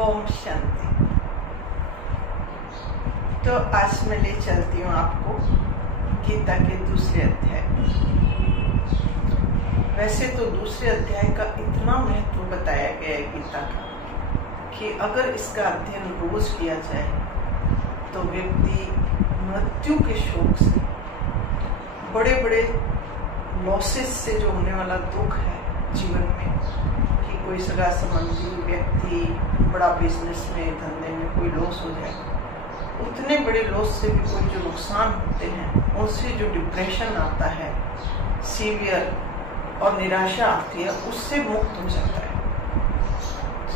ओम शांति। तो आज मैं ले चलती हूँ आपको गीता के दूसरे अध्याय। वैसे तो दूसरे अध्याय का इतना महत्व बताया गया है गीता का कि अगर इसका अध्ययन रोज किया जाए तो व्यक्ति मृत्यु के शोक से, बड़े बड़े लॉसेस से जो होने वाला दुख है जीवन में, कि कोई सगा संबंधी व्यक्ति बड़ा बिजनेस में, धंधे में कोई लॉस हो जाए, उतने बड़े लॉस से भी कोई जो नुकसान होते हैं उनसे जो डिप्रेशन आता है, सीवियर और निराशा आती है, उससे मुक्त हो जाता है।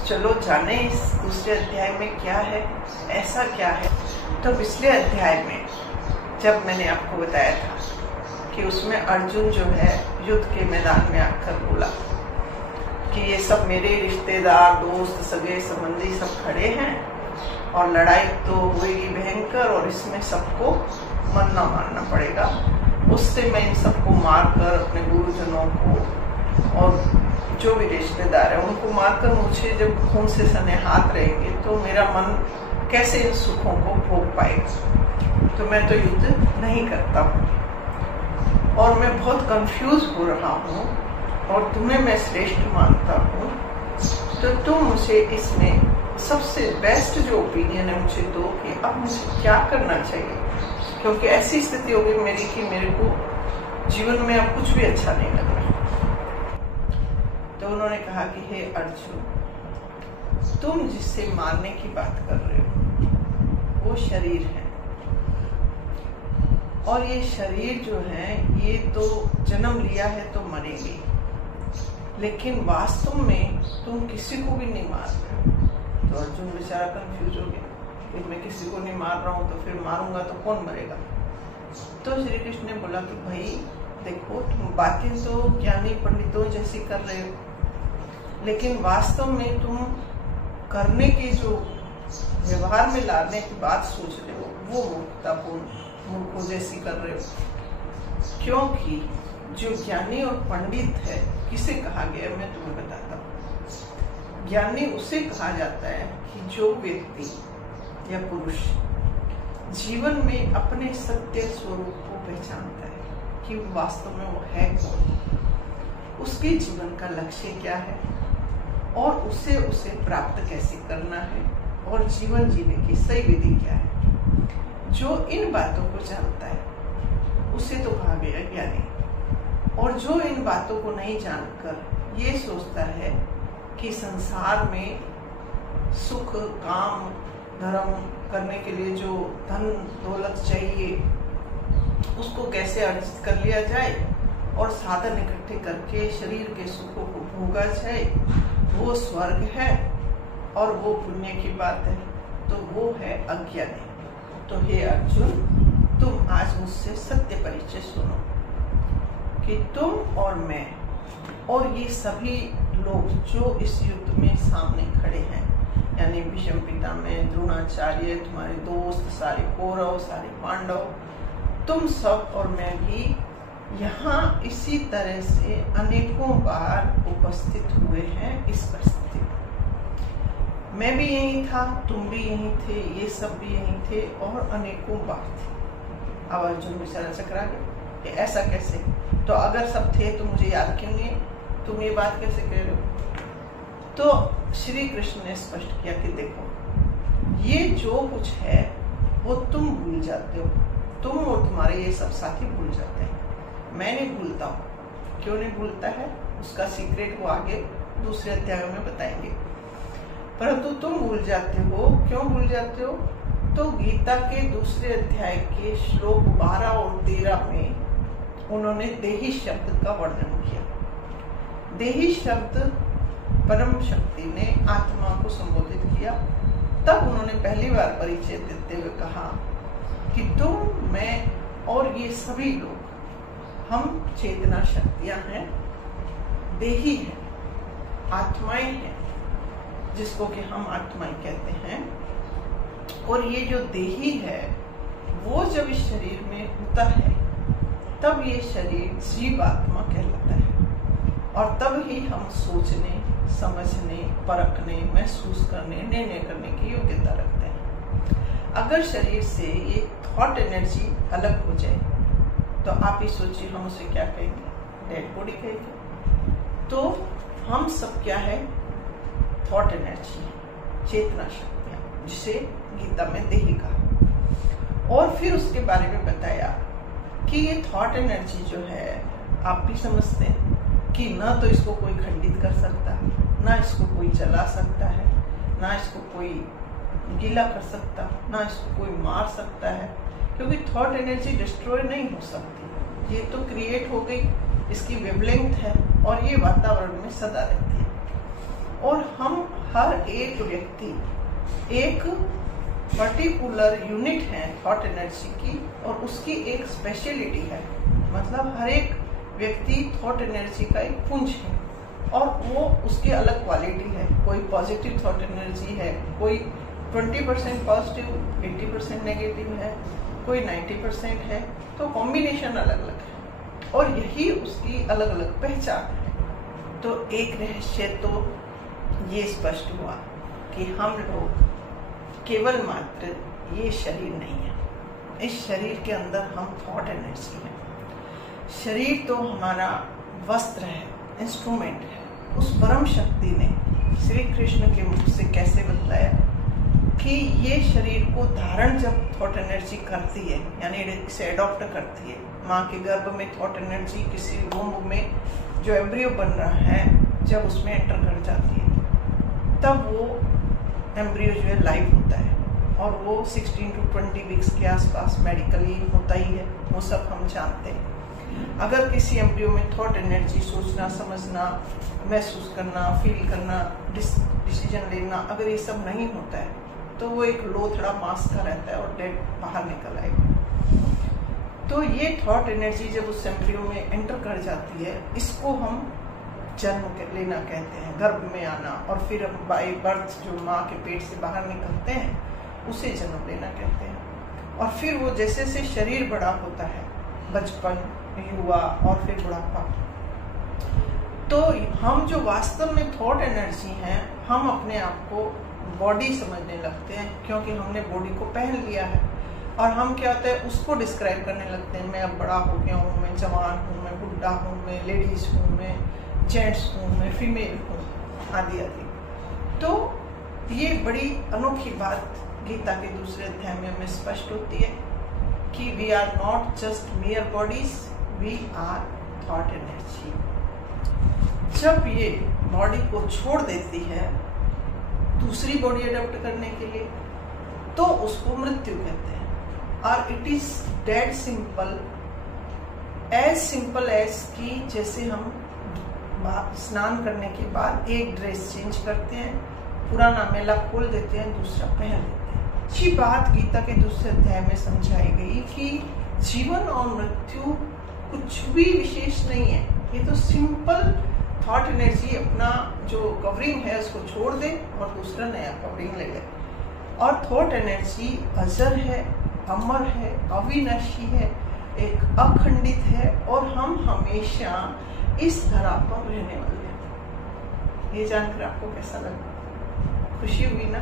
चलो जाने इस दूसरे अध्याय में क्या है, ऐसा क्या है। तो पिछले अध्याय में जब मैंने आपको बताया था कि उसमें अर्जुन जो है युद्ध के मैदान में आकर बोला कि ये सब मेरे रिश्तेदार, दोस्त, सगे संबंधी सब खड़े हैं और लड़ाई तो होगी भयंकर और इसमें सबको मरना मारना पड़ेगा। उससे मैं इन सबको मारकर अपने गुरुजनों को और जो भी रिश्तेदार है उनको मारकर मुझे जब खून से सने हाथ रहेंगे तो मेरा मन कैसे इन सुखों को भोग पाएगा। तो मैं तो युद्ध नहीं करता हूँ और मैं बहुत कंफ्यूज हो रहा हूँ और तुम्हें मैं श्रेष्ठ मानता हूँ, तो तुम मुझे इसमें सबसे बेस्ट जो ओपिनियन है मुझे दो कि अब मुझे क्या करना चाहिए, क्योंकि ऐसी स्थिति हो गई मेरी कि मेरे को जीवन में अब कुछ भी अच्छा नहीं लग रहा। तो उन्होंने कहा कि हे अर्जुन, तुम जिससे मारने की बात कर रहे हो वो शरीर है और ये शरीर जो है ये तो जन्म लिया है तो मरेगी, लेकिन वास्तव में तुम किसी को भी नहीं मार रहे हो। तो अर्जुन बेचारा कंफ्यूज हो गया कि मैं किसी को नहीं मार रहा हूँ तो फिर मारूंगा तो कौन मरेगा। तो श्री कृष्ण ने बोला कि भाई देखो, तुम बातें तो ज्ञानी पंडितों जैसी कर रहे हो, लेकिन वास्तव में तुम करने की जो व्यवहार में लाने की बात सोच रहे हो वो मूर्खतापूर्ण मूर्खों जैसी कर रहे हो। क्योंकि जो ज्ञानी और पंडित है किसे कहा गया मैं तुम्हें बताता हूँ। ज्ञानी उसे कहा जाता है कि जो व्यक्ति या पुरुष जीवन में अपने सत्य स्वरूप को पहचानता है कि वास्तव में वो है कौन, उसके जीवन का लक्ष्य क्या है और उसे प्राप्त कैसे करना है और जीवन जीने की सही विधि क्या है। जो इन बातों को जानता है उसे तो कहा गया ज्ञानी, और जो इन बातों को नहीं जानकर ये सोचता है कि संसार में सुख, काम, धर्म करने के लिए जो धन दौलत चाहिए उसको कैसे अर्जित कर लिया जाए और साधन इकट्ठे करके शरीर के सुखों को भोगा जाए, वो स्वर्ग है और वो पुण्य की बात है, तो वो है अज्ञानी। तो हे अर्जुन, तुम आज मुझसे सत्य परिचय सुनो कि तुम और मैं और ये सभी लोग जो इस युद्ध में सामने खड़े हैं, यानी भीष्म पितामह, द्रोणाचार्य, तुम्हारे दोस्त, सारे कौरव, सारे पांडव, तुम सब और मैं भी यहाँ इसी तरह से अनेकों बार उपस्थित हुए हैं इस परिस्थिति में। मैं भी यहीं था, तुम भी यहीं थे, ये सब भी यहीं थे और अनेकों बार थे। अब अर्जुन बेचारा चकरा गया कि ऐसा कैसे, तो अगर सब थे तो मुझे याद क्यों नहीं, तुम ये बात कैसे कह रहे हो। तो श्री कृष्ण ने स्पष्ट किया कि देखो, ये जो कुछ है वो तुम भूल जाते हो, तुम और तुम्हारे ये सब साथी भूल जाते हैं, मैं नहीं भूलता हूँ। क्यों नहीं भूलता है उसका सीक्रेट वो आगे दूसरे अध्याय में बताएंगे, परंतु तुम भूल जाते हो। क्यों भूल जाते हो? तो गीता के दूसरे अध्याय के श्लोक 12 और 13 में उन्होंने देही शब्द का वर्णन किया। देही शब्द परम शक्ति ने आत्मा को संबोधित किया। तब उन्होंने पहली बार परिचय देते हुए कहा कि तुम, मैं और ये सभी लोग, हम चेतना शक्तियां हैं, देही हैं, आत्माएं हैं, जिसको कि हम आत्माएं कहते हैं। और ये जो देही है वो जब इस शरीर में होता है तब ये शरीर जीव आत्मा कहलाता है और तब ही हम सोचने, समझने, परखने, महसूस करने, निर्णय करने की योग्यता रखते हैं। अगर शरीर से ये थॉट एनर्जी अलग हो जाए तो आप ही सोचिए हम उसे क्या कहेंगे? डेड बॉडी कहेंगे। तो हम सब क्या है? थॉट एनर्जी, चेतना शक्तियां, जिसे गीता में देही कहा। और फिर उसके बारे में बताया कि ये थॉट एनर्जी जो है, आप भी समझते हैं कि ना तो इसको कोई खंडित कर सकता, ना इसको कोई जला सकता है, ना इसको कोई गीला कर सकता, ना इसको कोई मार सकता है, क्योंकि थॉट एनर्जी डिस्ट्रॉय नहीं हो सकती। ये तो क्रिएट हो गई, इसकी वेवलेंथ है और ये वातावरण में सदा रहती है। और हम हर एक व्यक्ति एक पर्टिकुलर यूनिट है थॉट एनर्जी की, और उसकी एक स्पेशलिटी है। मतलब हर एक व्यक्ति थॉट एनर्जी का एक पुंज है और वो उसकी अलग क्वालिटी है। कोई पॉजिटिव थॉट एनर्जी है, कोई 20% पॉजिटिव, 80% नेगेटिव है, कोई 90% है। तो कॉम्बिनेशन अलग अलग है और यही उसकी अलग अलग पहचान है। तो एक रहस्य तो ये स्पष्ट हुआ कि हम लोग केवल मात्र ये शरीर नहीं है, इस शरीर के अंदर हम थॉट एनर्जी है। शरीर तो हमारा वस्त्र है, इंस्ट्रूमेंट है। उस परम शक्ति ने श्री कृष्ण के मुख से कैसे बतलाया कि ये शरीर को धारण जब थॉट एनर्जी करती है, यानी इसे एडॉप्ट करती है, माँ के गर्भ में थॉट एनर्जी किसी वुम्ब में जो एम्ब्रियो बन रहा है जब उसमें एंटर कर जाती है, तब वो एम्ब्रियो जो है लाइव होता है और वो 16 to 20 वीक्स के आसपास मेडिकली होता ही है, वो सब हम जानते हैं। अगर किसी एम्ब्रियो में थॉट एनर्जी, सोचना, समझना, महसूस करना, फील करना, डिसीजन लेना, अगर ये सब नहीं होता है तो वो एक लोथड़ा मांस का रहता है और डेड बाहर निकल आएगा। तो ये थॉट एनर्जी जब उस एम्ब्रियो में एंटर कर जाती है, इसको हम जन्म लेना कहते हैं, गर्भ में आना, और फिर बाय बर्थ जो माँ के पेट से बाहर निकलते हैं उसे जन्म लेना कहते हैं। और फिर वो जैसे जैसे शरीर बड़ा होता है, बचपन, युवा और फिर बुढ़ापा, तो हम जो वास्तव में थॉट एनर्जी हैं, हम अपने आप को बॉडी समझने लगते हैं, क्योंकि हमने बॉडी को पहन लिया है। और हम क्या होता है उसको डिस्क्राइब करने लगते हैं, मैं अब बड़ा हो गया हूँ, मैं जवान हूँ, मैं बुढ़ा हूँ, मैं लेडीज हूँ, मैं जेंट्स हूँ, मैं फीमेल हूँ, आदि आदि। तो ये बड़ी अनोखी बात गीता के दूसरे अध्याय में हमें स्पष्ट होती है कि we are not just mere bodies, we are thought energy. जब ये बॉडी को छोड़ देती है दूसरी बॉडी अडॉप्ट करने के लिए, तो उसको मृत्यु कहते हैं। और it is dead simple as कि जैसे हम स्नान करने के बाद एक ड्रेस चेंज करते हैं, पुराना मेला खोल देते हैं, दूसरा पहन लेते हैं। अच्छी बात गीता के दूसरे अध्याय में समझाई गई कि जीवन और मृत्यु कुछ भी विशेष नहीं है। ये तो सिंपल थॉट एनर्जी अपना जो कवरिंग है उसको छोड़ दे और दूसरा नया कवरिंग ले ले। और थॉट एनर्जी अजर है, अमर है, अविनाशी है, एक अखंडित है, और हम हमेशा इस धरा पर रहने वाले हैं। ये जानकर आपको कैसा लगा? खुशी हुई ना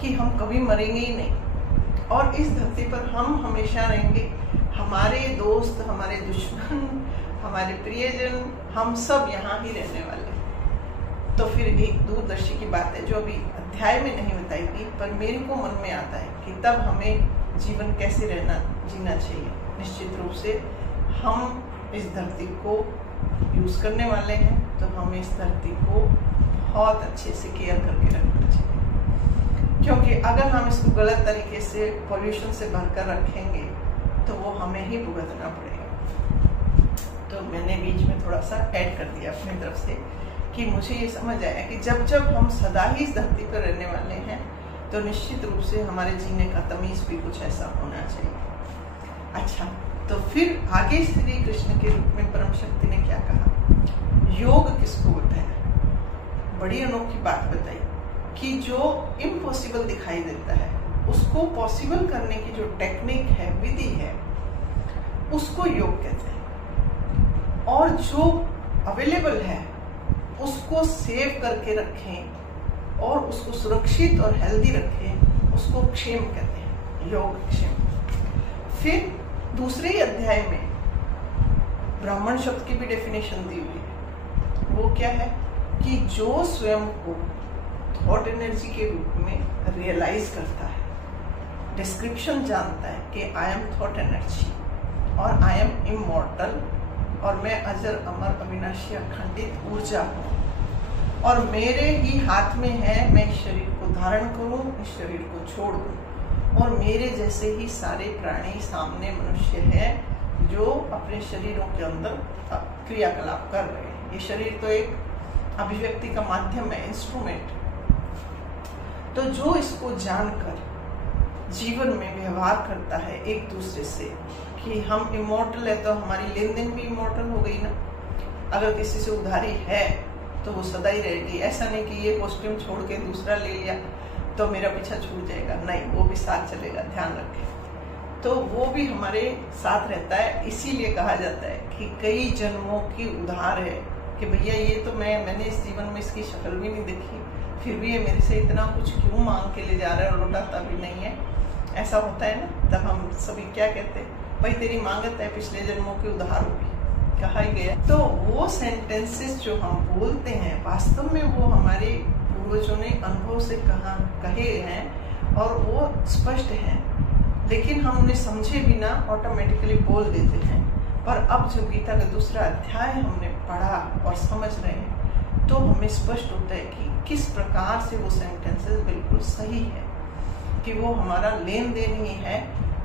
कि हम कभी मरेंगे ही नहीं और इस धरती पर हम हमेशा रहेंगे। हमारे दोस्त, हमारे दुश्मन, हमारे प्रियजन, हम सब यहाँ ही रहने वाले हैं। तो फिर एक दूरदर्शी की बात है जो अभी अध्याय में नहीं बताई गई, पर मेरे को मन में आता है कि तब हमें जीवन कैसे जीना चाहिए। निश्चित रूप से हम इस धरती को यूज करने वाले हैं, तो हमें इस धरती को बहुत अच्छे से केयर करके रखना चाहिए, क्योंकि अगर हम इसको गलत तरीके से पॉल्यूशन से भरकर रखेंगे तो वो हमें ही भुगतना पड़ेगा। तो मैंने बीच में थोड़ा सा ऐड कर दिया अपनी तरफ से कि मुझे ये समझ आया कि जब जब हम सदा ही इस धरती पर रहने वाले हैं, तो निश्चित रूप से हमारे जीने का तमीज भी कुछ ऐसा होना चाहिए। अच्छा, तो फिर आगे श्री कृष्ण के रूप में परम शक्ति ने क्या कहा? योग किसको बताया? बड़ी अनोखी बात बताई कि जो इम्पॉसिबल दिखाई देता है उसको पॉसिबल करने की जो टेक्निक है, विधि है, उसको योग कहते हैं। और जो अवेलेबल है उसको सेव करके रखें और उसको सुरक्षित और हेल्दी रखें, उसको क्षेम कहते हैं, योग क्षेम। फिर दूसरे ही अध्याय में ब्राह्मण शब्द की भी डेफिनेशन दी हुई है। वो क्या है कि जो स्वयं को थॉट एनर्जी के रूप में रियलाइज करता है, डिस्क्रिप्शन जानता है कि आई एम थॉट एनर्जी और आई एम इमॉर्टल और मैं अजर अमर अविनाशी अखंडित ऊर्जा हूँ और मेरे ही हाथ में है मैं इस शरीर को धारण करूं, इस शरीर को छोड़ दूं और मेरे जैसे ही सारे प्राणी सामने मनुष्य हैं जो अपने शरीरों के अंदर क्रियाकलाप कर रहे हैं। ये शरीर तो एक अभिव्यक्ति का माध्यम है, इंस्ट्रूमेंट। तो जो इसको जानकर जीवन में व्यवहार करता है एक दूसरे से कि हम इमॉर्टल है तो हमारी लेन देन भी इमॉर्टल हो गई ना। अगर किसी से उधारी है तो वो सदा ही रहेगी। ऐसा नहीं कि ये कॉस्ट्यूम छोड़ के दूसरा ले लिया तो मेरा पीछा छूट जाएगा, नहीं, वो भी साथ चलेगा, ध्यान रखें। तो वो भी हमारे साथ रहता है। इसीलिए कहा जाता है कि कई जन्मों की उधार है कि भैया ये तो मैंने इस जीवन में इसकी शक्ल भी नहीं देखी, फिर भी ये मेरे से इतना कुछ क्यों मांग के ले जा रहा है और लौटाता भी नहीं है। ऐसा होता है ना, तब हम सभी क्या कहते हैं, भाई तेरी मांगत है, पिछले जन्मों की उधार होगी, कहा ही गया। तो वो सेंटेंसेस जो हम बोलते हैं वास्तव में वो हमारे पूर्वजों ने अनुभव से कहे हैं और वो स्पष्ट हैं, लेकिन हम उन्हें समझे बिना ऑटोमेटिकली बोल देते हैं। पर अब जो गीता का दूसरा अध्याय हमने पढ़ा और समझ रहे हैं तो हमें स्पष्ट होता है कि किस प्रकार से वो सेंटेंसेस बिल्कुल सही है, कि वो हमारा लेन देन ही है।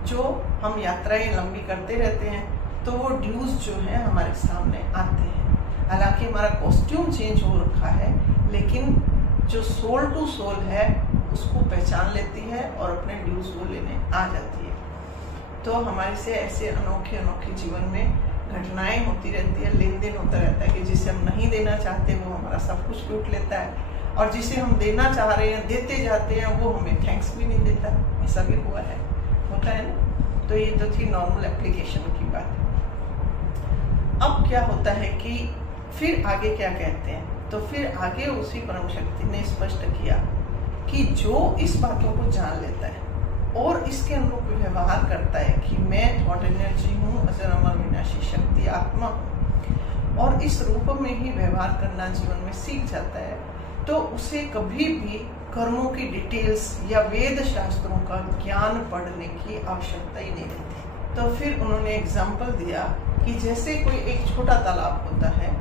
जो हम यात्राएं लंबी करते रहते हैं तो वो ड्यूज जो है हमारे सामने आते हैं। हालांकि हमारा कॉस्ट्यूम चेंज हो रखा है, लेकिन जो सोल टू सोल है उसको पहचान लेती है और अपने ड्यूज वो लेने आ जाती है। तो हमारे से ऐसे अनोखे जीवन में घटनाएं होती रहती है, लेन देन होता रहता है कि जिसे हम नहीं देना चाहते वो हमारा सब कुछ लूट लेता है और जिसे हम देना चाह रहे हैं देते जाते हैं वो हमें थैंक्स भी नहीं देता। ऐसा भी हुआ है, होता है ना। तो ये तो थी नॉर्मल एप्लीकेशन की बात। अब क्या होता है कि फिर आगे क्या कहते हैं, तो फिर आगे उसी परम शक्ति ने स्पष्ट किया कि जो इस बातों को जान लेता है और इसके अनुरूप व्यवहार करता है कि मैं थॉट एनर्जी हूँ, अजर अमर विनाशी शक्ति आत्मा हूँ, और इस रूप में ही व्यवहार करना जीवन में सीख जाता है, तो उसे कभी भी कर्मों की डिटेल्स या वेद शास्त्रों का ज्ञान पढ़ने की आवश्यकता ही नहीं रहती। तो फिर उन्होंने एग्जाम्पल दिया कि जैसे कोई एक छोटा तालाब होता है,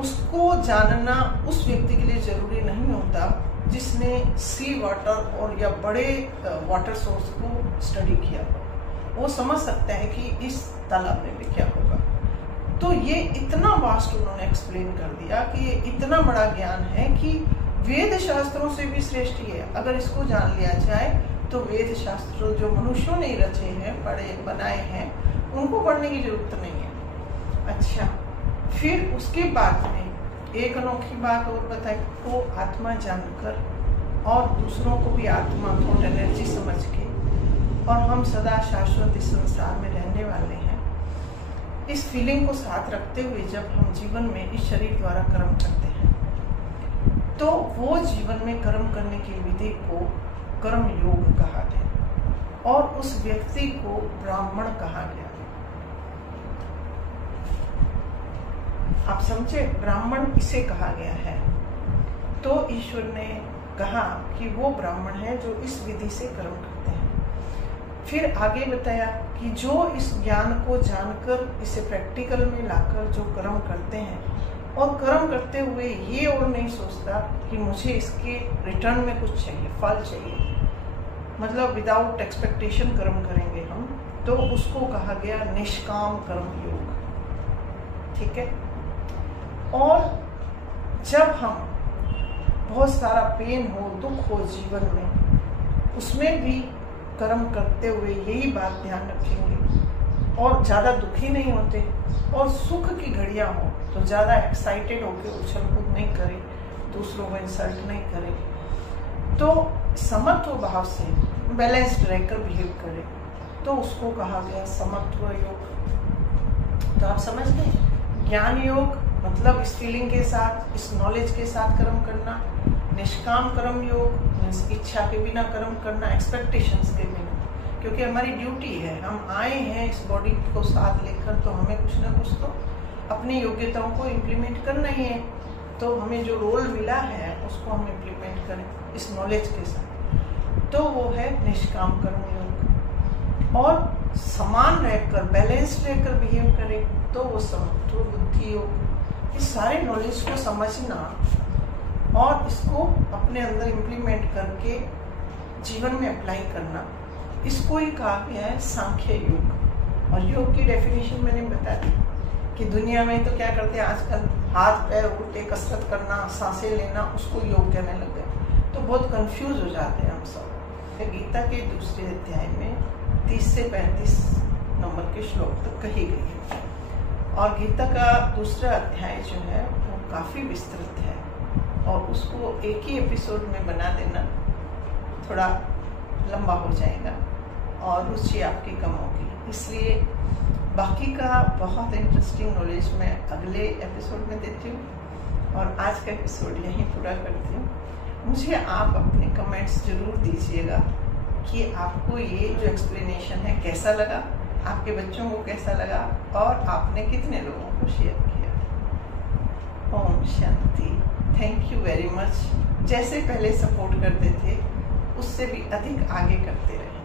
उसको जानना उस व्यक्ति के लिए जरूरी नहीं होता जिसने सी वाटर और या बड़े वाटर सोर्स को स्टडी किया हो। वो समझ सकता है कि इस तालाब में भी क्या होगा। तो ये इतना वास्ट उन्होंने एक्सप्लेन कर दिया कि ये इतना बड़ा ज्ञान है कि वेद शास्त्रों से भी श्रेष्ठ है। अगर इसको जान लिया जाए तो वेद शास्त्र जो मनुष्यों ने रचे हैं, पढ़े बनाए हैं, उनको पढ़ने की जरूरत नहीं है। अच्छा, फिर उसके बाद में एक अनोखी बात और बताई, वो आत्मा जानकर और दूसरों को भी आत्मा थॉट एनर्जी समझ के, और हम सदा शाश्वत इस संसार में रहने वाले हैं, इस फीलिंग को साथ रखते हुए जब हम जीवन में इस शरीर द्वारा कर्म करते हैं तो वो जीवन में कर्म करने की विधि को कर्म योग कहा गया और उस व्यक्ति को ब्राह्मण कहा गया। आप समझे, ब्राह्मण किसे कहा गया है? तो ईश्वर ने कहा कि वो ब्राह्मण है जो इस विधि से कर्म करते हैं। फिर आगे बताया कि जो इस ज्ञान को जानकर इसे प्रैक्टिकल में लाकर जो कर्म करते हैं और कर्म करते हुए ये और नहीं सोचता कि मुझे इसके रिटर्न में कुछ चाहिए, फल चाहिए, मतलब विदाउट एक्सपेक्टेशन कर्म करेंगे हम, तो उसको कहा गया निष्काम कर्म योग। ठीक है। और जब हम बहुत सारा पेन हो, दुख हो जीवन में, उसमें भी कर्म करते हुए यही बात ध्यान रखेंगे और ज़्यादा दुखी नहीं होते, और सुख की घड़ियां हो तो ज़्यादा एक्साइटेड होकर उछल कूद नहीं करें, दूसरों को इंसल्ट नहीं करें, तो समत्व भाव से बैलेंस्ड रहकर बिहेव करें, तो उसको कहा गया समत्व योग। तो आप समझ गए, ज्ञान योग मतलब इस फीलिंग के साथ, इस नॉलेज के साथ कर्म करना। निष्काम कर्म योग मीन्स इच्छा के बिना कर्म करना, एक्सपेक्टेशंस के बिना, क्योंकि हमारी ड्यूटी है, हम आए हैं इस बॉडी को साथ लेकर, तो हमें कुछ ना कुछ तो अपनी योग्यताओं को इम्प्लीमेंट करना ही है। तो हमें जो रोल मिला है उसको हम इम्प्लीमेंट करें इस नॉलेज के साथ, तो वो है निष्काम कर्म योग। और समान रहकर, बैलेंस रहकर बिहेव करें, तो वो समत्व बुद्धि योग। इस सारे नॉलेज को समझना और इसको अपने अंदर इम्प्लीमेंट करके जीवन में अप्लाई करना, इसको ही कहा गया है सांख्य योग। और योग की डेफिनेशन मैंने बता दी कि दुनिया में तो क्या करते हैं आजकल, हाथ पैर उल्टे कसरत करना, सांसें लेना, उसको योग कहने लग गए, तो बहुत कंफ्यूज हो जाते हैं हम सब। गीता के दूसरे अध्याय में 30 से 35 नंबर के श्लोक तक कही गई है। और गीता का दूसरा अध्याय जो है वो काफी विस्तृत है, और उसको एक ही एपिसोड में बना देना थोड़ा लंबा हो जाएगा और रुचि आपकी कम होगी। इसलिए बाकी का बहुत इंटरेस्टिंग नॉलेज मैं अगले एपिसोड में देती हूँ, और आज का एपिसोड यहीं पूरा करती हूँ। मुझे आप अपने कमेंट्स जरूर दीजिएगा कि आपको ये जो एक्सप्लेनेशन है कैसा लगा, आपके बच्चों को कैसा लगा, और आपने कितने लोगों को शेयर किया। ओम शांति। Thank you very much. जैसे पहले सपोर्ट करते थे उससे भी अधिक आगे करते रहे।